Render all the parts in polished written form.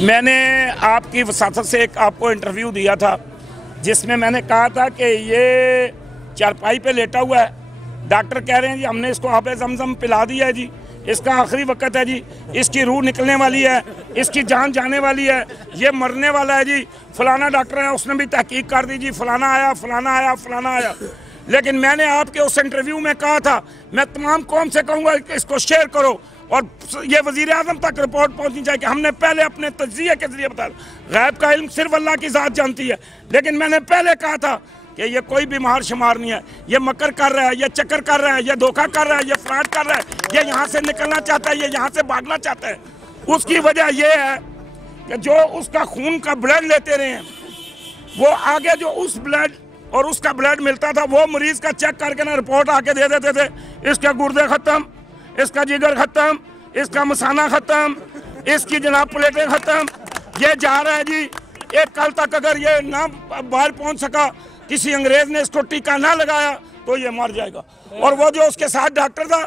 मैंने आपकी वसातत से एक आपको इंटरव्यू दिया था जिसमें मैंने कहा था कि ये चारपाई पे लेटा हुआ है, डॉक्टर कह रहे हैं जी हमने इसको आबे ज़मज़म पिला दिया है जी, इसका आखिरी वक्त है जी, इसकी रूह निकलने वाली है, इसकी जान जाने वाली है, ये मरने वाला है जी। फलाना डॉक्टर है उसने भी तहकीक कर दी जी, फलाना आया फलाना आया फलाना आया। लेकिन मैंने आपके उस इंटरव्यू में कहा था, मैं तमाम कौम से कहूँगा कि इसको शेयर करो और ये वज़ीर आज़म तक रिपोर्ट पहुंचनी चाहिए कि हमने पहले अपने तज्ज़िये के ज़रिए बताया। गैब का इल्म सिर्फ अल्लाह की ज़ात जानती है, लेकिन मैंने पहले कहा था कि ये कोई बीमार शुमार नहीं है, ये मकर कर रहा है, ये चक्कर कर रहा है, ये धोखा कर रहा है, ये फ्रॉड कर रहा है, ये यहाँ से निकलना चाहता है, ये यहाँ से भागना चाहता है। उसकी वजह यह है कि जो उसका खून का ब्लड लेते रहे हैं, वो आगे जो उस ब्लड और उसका ब्लड मिलता था वो मरीज का चेक करके ना रिपोर्ट आके दे देते थे, इसके गुर्दे ख़त्म, इसका जिगर ख़त्म, इसका मसाना ख़त्म, इसकी जनाब प्लेटें ख़त्म, ये जा रहा है जी। एक कल तक अगर ये ना बाहर पहुंच सका, किसी अंग्रेज ने इसको टीका ना लगाया तो ये मर जाएगा। और वो जो उसके साथ डॉक्टर था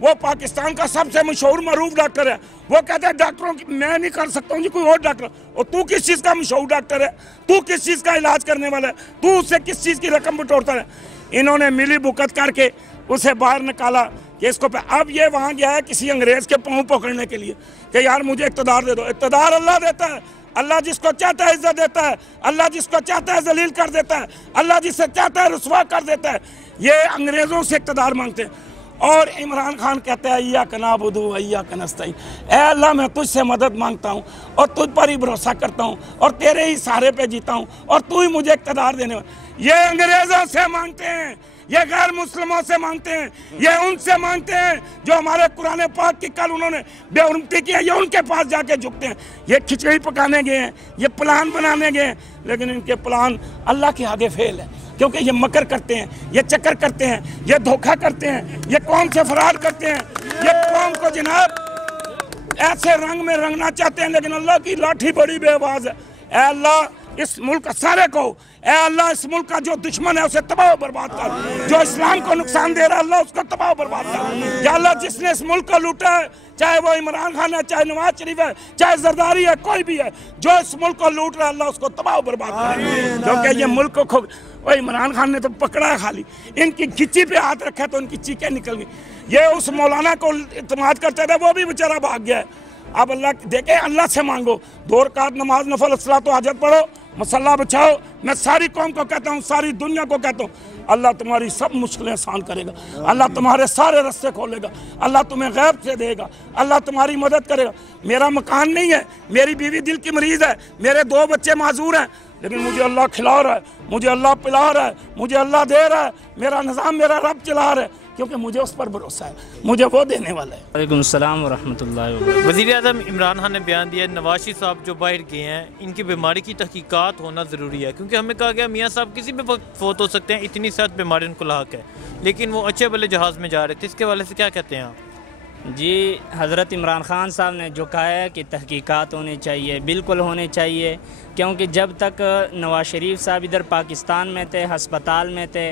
वो पाकिस्तान का सबसे मशहूर मरूफ डॉक्टर है। वो कहते हैं डॉक्टरों की मैं नहीं कर सकता हूँ जी, कोई और डॉक्टर। और तू किस चीज़ का मशहूर डॉक्टर है? तू किस चीज़ का इलाज करने वाला है? तू उससे किस चीज़ की रकम बटोरता है? इन्होंने मिली भुगत करके उसे बाहर निकाला कि इसको पे। अब ये वहाँ गया है किसी अंग्रेज के पाँव पकड़ने के लिए कि यार मुझे इक़्तिदार दे दो। इक़्तिदार अल्लाह देता है, अल्लाह जिसको चाहता है इज्जत देता है, अल्लाह जिसको चाहता है जलील कर देता है, अल्लाह जिससे चाहता है रुसवा कर देता है। ये अंग्रेज़ों से इक़्तिदार मांगते हैं। और इमरान खान कहता है इय्याक नअबुदु व इय्याक नस्तईन, ऐ अल्लाह मैं तुझसे मदद मांगता हूँ और तुझ पर ही भरोसा करता हूँ और तेरे ही सहारे पे जीता हूँ और तू ही मुझे इक़्तिदार देने वाला। ये अंग्रेज़ों से मांगते हैं, ये गैर मुस्लिमों से मांगते हैं, ये उनसे मांगते हैं जो हमारे कुरान पाक की कल उन्होंने बेउर्मती की है, ये उनके पास जाके झुकते हैं। ये खिचड़ी पकाने गए हैं, ये प्लान बनाने गए हैं, लेकिन इनके प्लान अल्लाह के आगे फेल है, क्योंकि ये मकर करते हैं, ये चक्कर करते हैं, ये धोखा करते हैं, ये कौम से फरार करते हैं, ये कौम को जनाब ऐसे रंग में रंगना चाहते हैं। लेकिन अल्लाह की लाठी बड़ी बेआवाज़ है। ऐ अल्लाह इस मुल्क का सारे को, ऐ अल्लाह इस मुल्क का जो दुश्मन है उसे तबाह बर्बाद कर, जो इस्लाम को नुकसान दे रहा है अल्लाह उसको तबाह बर्बाद कर। या अल्लाह जिसने इस मुल्क को लूटा है, चाहे वो इमरान खान है, चाहे नवाज शरीफ है, चाहे जरदारी है, कोई भी है, जो इस मुल्क को लूट रहा है अल्लाह उसको तबाह बर्बाद करे। क्योंकि ये मुल्क को वो इमरान खान ने तो पकड़ा है, खाली इनकी गिच्ची पे हाथ रखा तो उनकी चीखें निकल गई। ये उस मौलाना को इत्मीनान करते थे, वो भी बेचारा भाग गया है। अब अल्लाह देखे, अल्लाह से मांगो, 2 रकात नमाज नफल सलातो हाजत पढ़ो, मसल्ला बचाओ। मैं सारी कौम को कहता हूँ, सारी दुनिया को कहता हूँ, अल्लाह तुम्हारी सब मुश्किलें आसान करेगा, अल्लाह तुम्हारे सारे रास्ते खोलेगा, अल्लाह तुम्हें गैब से देगा, अल्लाह तुम्हारी मदद करेगा। मेरा मकान नहीं है, मेरी बीवी दिल की मरीज़ है, मेरे 2 बच्चे माजूर हैं, लेकिन मुझे अल्लाह खिला रहा है, मुझे अल्लाह पिला रहा है, मुझे अल्लाह दे रहा है, मेरा निज़ाम मेरा रब चला रहा है, क्योंकि मुझे उस पर भरोसा है, मुझे वो देने वाला है। वालेकुम सलाम व रहमतुल्लाहि व बरकातहू। वज़ीर आज़म इमरान खान ने बयान दिया नवाज शरीफ साहब जो बाहर गए हैं इनकी बीमारी की तहकीकात होना ज़रूरी है, क्योंकि हमें कहा गया मियाँ साहब किसी भी वक्त फ़ौत हो सकते हैं, इतनी सख्त बीमारी उनको लाक है, लेकिन वो अच्छे भले जहाज़ में जा रहे थे। इसके वाले से क्या कहते हैं आप? जी, हज़रत इमरान खान साहब ने जो कहा है कि तहकीकात होनी चाहिए, बिल्कुल होने चाहिए, क्योंकि जब तक नवाज शरीफ साहब इधर पाकिस्तान में थे, हस्पताल में थे,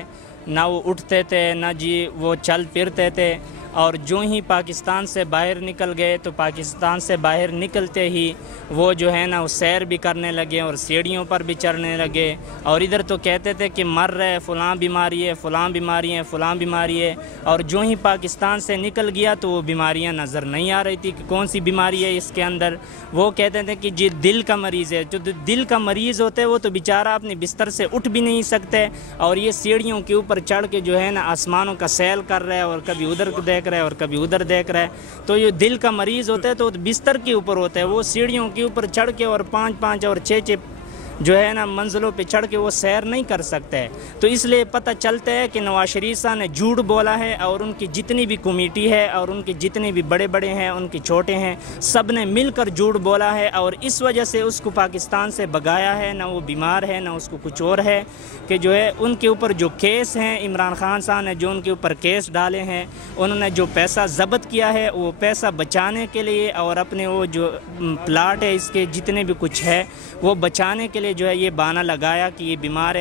ना वो उठते थे ना जी वो चल फिरते थे। और जो ही पाकिस्तान से बाहर निकल गए तो पाकिस्तान से बाहर निकलते ही वो जो है ना वो सैर भी करने लगे और सीढ़ियों पर भी चढ़ने लगे। और इधर तो कहते थे कि मर रहे, फ़लाँ बीमारी है, फ़लाँ बीमारी है, फ़लाँ बीमारी है। और जो ही पाकिस्तान से निकल गया तो वो बीमारियां नज़र नहीं आ रही थी कि कौन सी बीमारी है इसके अंदर। वो कहते थे कि जी दिल का मरीज़ है। जो दिल का मरीज़ होते हैं वो तो बेचारा अपने बिस्तर से उठ भी नहीं सकते, और ये सीढ़ियों के ऊपर चढ़ के जो है ना आसमानों का सैल कर रहे हैं और कभी उधर देख रहे हैं और कभी उधर देख रहा है। तो ये दिल का मरीज़ होता है तो बिस्तर के ऊपर होता है, वो सीढ़ियों के ऊपर चढ़ के और 5-5 और 6-6 जो है ना मंजिलों पे चढ़ के वो सैर नहीं कर सकते हैं। तो इसलिए पता चलता है कि नवाज शरीफ साहब ने झूठ बोला है, और उनकी जितनी भी कमेटी है और उनके जितने भी बड़े बड़े हैं, उनके छोटे हैं, सब ने मिलकर झूठ बोला है, और इस वजह से उसको पाकिस्तान से भगाया है। ना वो बीमार है ना उसको कुछ और है, कि जो है उनके ऊपर जो केस हैं, इमरान खान साहब ने जो उनके ऊपर केस डाले हैं, उन्होंने जो पैसा ज़ब्त किया है वो पैसा बचाने के लिए और अपने वो जो प्लाट है इसके जितने भी कुछ है वो बचाने के लिए जो है ये बहाना लगाया कि ये बीमार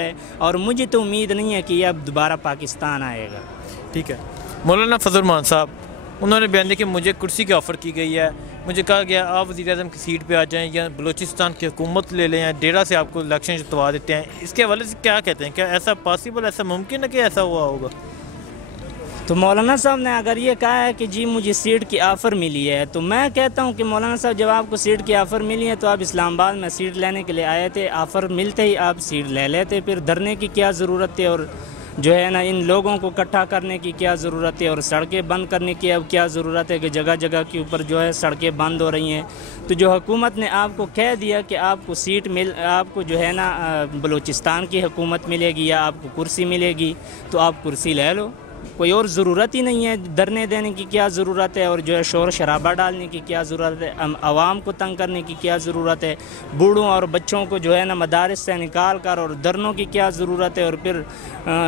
है। और मुझे तो उम्मीद नहीं है कि ये अब दोबारा पाकिस्तान आएगा। ठीक है। मौलाना फजल रहमान साहब उन्होंने बयान दिया कि मुझे कुर्सी की ऑफ़र की गई है, मुझे कहा गया आप वज़ीर-ए-आज़म की सीट पे आ जाएं या बलूचिस्तान की हुकूमत ले लें या डेरा से आपको इलेक्शन जितवा देते हैं, इसके हवाले से क्या कहते हैं? क्या ऐसा पॉसिबल, ऐसा मुमकिन है कि ऐसा हुआ होगा? तो मौलाना साहब ने अगर ये कहा है कि जी मुझे सीट की ऑफ़र मिली है, तो मैं कहता हूँ कि मौलाना साहब जब आपको सीट की ऑफ़र मिली है तो आप इस्लामाबाद में सीट लेने के लिए आए थे, ऑफ़र मिलते ही आप सीट ले लेते, फिर धरने की क्या ज़रूरत है और जो है ना इन लोगों को इकट्ठा करने की क्या ज़रूरत है और सड़कें बंद करने की अब क्या ज़रूरत है कि जगह जगह के ऊपर जो है सड़कें बंद हो रही हैं। तो जो हुकूमत ने आपको कह दिया कि आपको सीट आपको जो है ना बलूचिस्तान की हुकूमत मिलेगी या आपको कुर्सी मिलेगी, तो आप कुर्सी ले लो, कोई और ज़रूरत ही नहीं है। धरने देने की क्या ज़रूरत है और जो है शोर शराबा डालने की क्या ज़रूरत है, आवाम को तंग करने की क्या ज़रूरत है, बूढ़ों और बच्चों को जो है ना मदारिस से निकाल कर और धरनों की क्या ज़रूरत है, और फिर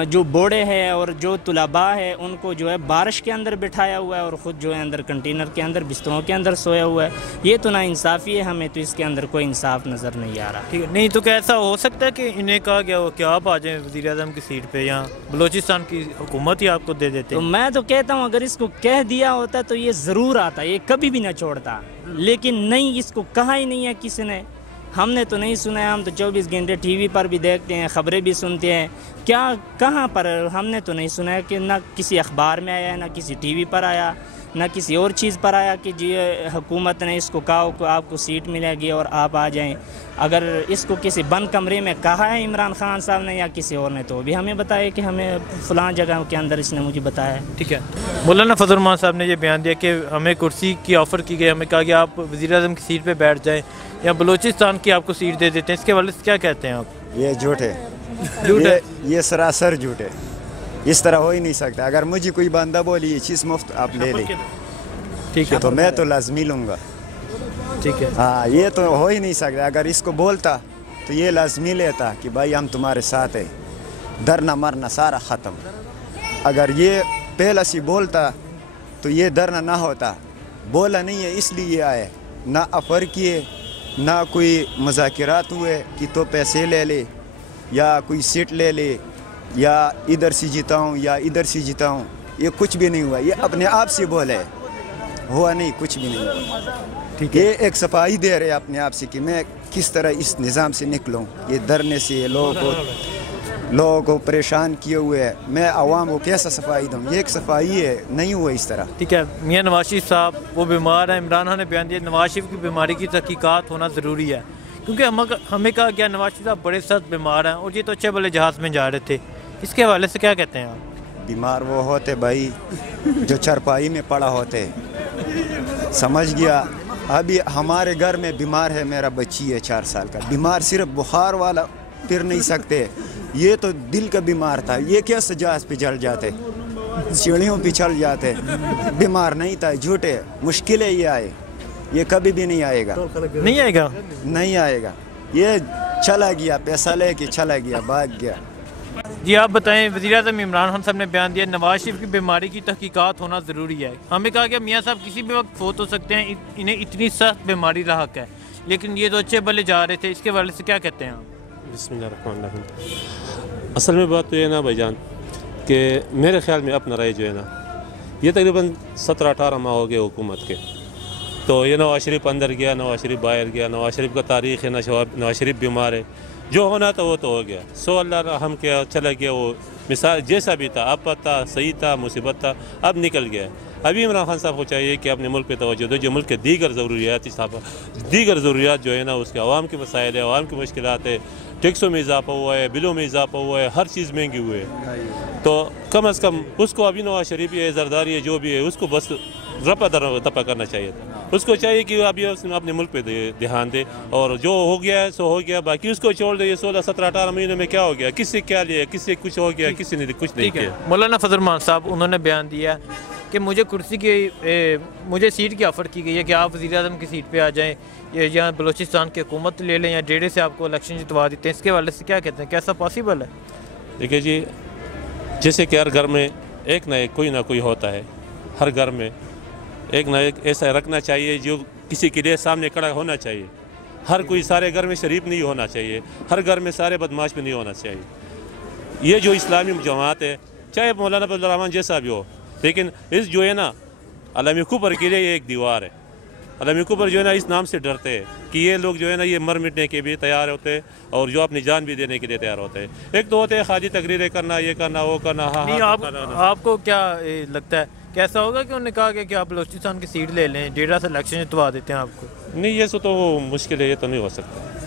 जो बूढ़े हैं और जो तुलबा है उनको जो है बारिश के अंदर बिठाया हुआ है और ख़ुद जो है अंदर कंटेनर के अंदर बिस्तरों के अंदर सोया हुआ है। ये तो ना इंसाफ़ी है, हमें तो इसके अंदर कोई इंसाफ नज़र नहीं आ रहा। ठीक है, नहीं तो क्या ऐसा हो सकता है कि इन्हें कहा गया हो कि आप आ जाएं वज़ीर-ए-आज़म की सीट पे, या बलूचिस्तान की हुकूमत ही आपको दे देते? तो मैं तो कहता हूँ अगर इसको कह दिया होता तो ये ज़रूर आता, ये कभी भी ना छोड़ता, लेकिन नहीं, इसको कहा ही नहीं है किसी ने, हमने तो नहीं सुना है। हम तो 24 घंटे टीवी पर भी देखते हैं, ख़बरें भी सुनते हैं, क्या कहाँ पर हमने तो नहीं सुना है कि ना किसी अखबार में आया, ना किसी टीवी पर आया, ना किसी और चीज़ पर आया कि जी हुकूमत ने इसको कहा कि आपको सीट मिलेगी और आप आ जाएं। अगर इसको किसी बंद कमरे में कहा है इमरान खान साहब ने या किसी और ने, तो भी हमें बताया कि हमें फ़लाँ जगह के अंदर इसने मुझे बताया है। ठीक है, मौलाना फजल रहमान साहब ने ये बयान दिया कि हमें कुर्सी की ऑफ़र की गई, हमें कहा कि आप वज़ीर-ए-आज़म की सीट पर बैठ जाएँ या बलूचिस्तान की आपको सीट दे देते हैं, इसके हवाले से क्या कहते हैं आप? ये झूठ है, ये सरासर झूठ है, इस तरह हो ही नहीं सकता। अगर मुझे कोई बंदा बोली ये चीज़ मुफ्त आप ले लें, ठीक है, तो मैं तो लाजमी लूँगा। ठीक है, हाँ, ये तो हो ही नहीं सकता। अगर इसको बोलता तो ये लाजमी लेता कि भाई हम तुम्हारे साथ हैं, डरना मरना सारा ख़त्म। अगर ये पहले से बोलता तो ये डरना ना होता, बोला नहीं है इसलिए आए, ना ऑफ़र किए, ना कोई मुज़ाकरात हुए कि तो पैसे ले ले या कोई सीट ले ले या इधर से जीताऊँ या इधर से जीताऊँ, ये कुछ भी नहीं हुआ। ये अपने आप से बोले, हुआ नहीं, कुछ भी नहीं हुआ। ठीक है, ये एक सफाई दे रहे अपने आप से कि मैं किस तरह इस निज़ाम से निकलूँ। ये डरने से लोगों को परेशान किए हुए है, मैं आवाम को कैसा सफाई दूँ? ये एक सफाई है, नहीं हुआ इस तरह। ठीक है, मियाँ नवाज शरीफ साहब वो बीमार हैं, इमरान खान ने बयान दिया नवाज शरीफ की बीमारी की तहकीकात होना ज़रूरी है, क्योंकि हमें कहा गया नवाज शरीफ साहब बड़े सख्त बीमार हैं और ये तो अच्छे भले जहाज़ में जा रहे थे। इसके हवाले से क्या कहते हैं आप? बीमार वो होते भाई जो चरपाई में पड़ा होते, समझ गया। अभी हमारे घर में बीमार है, मेरा बच्ची है 4 साल का, बीमार सिर्फ बुखार वाला, फिर नहीं सकते। ये तो दिल का बीमार था, ये क्या जहाज़ पे चल जाते, सीढ़ियों पे चल जाते, बीमार नहीं था। झूठे, मुश्किल है ये आए, ये कभी भी नहीं आएगा, नहीं आएगा, नहीं आएगा। ये चला गया, पैसा लेके चला गया, भाग गया। जी आप बताएं, वज़ीर-ए-आज़म इमरान खान साहब ने बयान दिया नवाज शरीफ की बीमारी की तहकीकात होना ज़रूरी है। हमें कहा गया मियाँ साहब किसी भी वक्त फोत हो सकते हैं, इन्हें इतनी सख्त बीमारी लाहक है, लेकिन ये तो अच्छे भले जा रहे थे, इसके हवाले से क्या कहते हैं आप? बिस्मिल्लाहिर्रहमानिर्रहीम। असल में बात तो ये ना भाईजान कि मेरे ख्याल में अपना राय जो है ना, ये तकरीबन 17-18 माह हो गए हुकूमत के, तो ये नवाज शरीफ अंदर गया, नवाज शरीफ बाहर गया, नवाज शरीफ का तारीख़ है, नवाज शरीफ बीमार है, जो होना था वो तो हो गया, सो अल्लाह हम क्या चला गया, वो मिसाल जैसा भी था, अब था, सही था, मुसीबत था, अब निकल गया। अभी इमरान खान साहब को चाहिए कि अपने मुल्क पे तवज्जो दो, जो मुल्क के दीगर ज़रूरियात जो है ना, उसके आवाम के मसाइल है, आवाम की मुश्किलात है, टैक्सों में इजाफा हुआ है, बिलों में इजाफा हुआ है, हर चीज़ महंगी हुई है, तो कम अज़ कम उसको अभी नवाज शरीफ है, जरदारी है, जो भी है, उसको बस रपा दपा करना चाहिए था। उसको चाहिए कि अभी अपने मुल्क पे ध्यान दे, और जो हो गया है सो हो गया, बाकी उसको छोड़ दे। ये 16-17-18 महीने में क्या हो गया, किससे क्या लिया, किससे कुछ हो गया, किसी ने कुछ नहीं किया। मौलाना फजल रहमान साहब उन्होंने बयान दिया कि मुझे मुझे सीट की ऑफ़र की गई है कि आप वज़ीर-ए-आज़म की सीट पे आ जाएं, या बलूचिस्तान की हुकूमत ले लें या डेरे से आपको इलेक्शन जितवा देते हैं, इसके हवाले से क्या कहते हैं, कैसा पॉसिबल है? देखिए जी, जैसे कि हर घर में एक ना एक कोई ना कोई होता है, हर घर में एक ना एक ऐसा रखना चाहिए जो किसी के लिए सामने खड़ा होना चाहिए। हर कोई सारे घर में शरीफ नहीं होना चाहिए, हर घर में सारे बदमाश भी नहीं होना चाहिए। ये जो इस्लामी जमात है, चाहे मौलाना फजल रहमान जैसा भी हो, लेकिन इस जो है ना अल्लामी कुफर के लिए एक दीवार है, अलामी कुबर जो है ना इस नाम से डरते हैं कि ये लोग जो है ना ये मर मिटने के भी तैयार होते हैं और जो अपनी जान भी देने के लिए तैयार होते हैं। एक तो होते हैं खादी तकरीरें करना, ये करना, वो करना। हाँ नहीं, हाँ, आपको क्या लगता है कैसा होगा कि उन्होंने कहा कि आप बलूचिस्तान की सीट ले लें, डेरा से इलेक्शन जितवा देते हैं आपको? नहीं, ये तो मुश्किल है, ये तो नहीं हो सकता।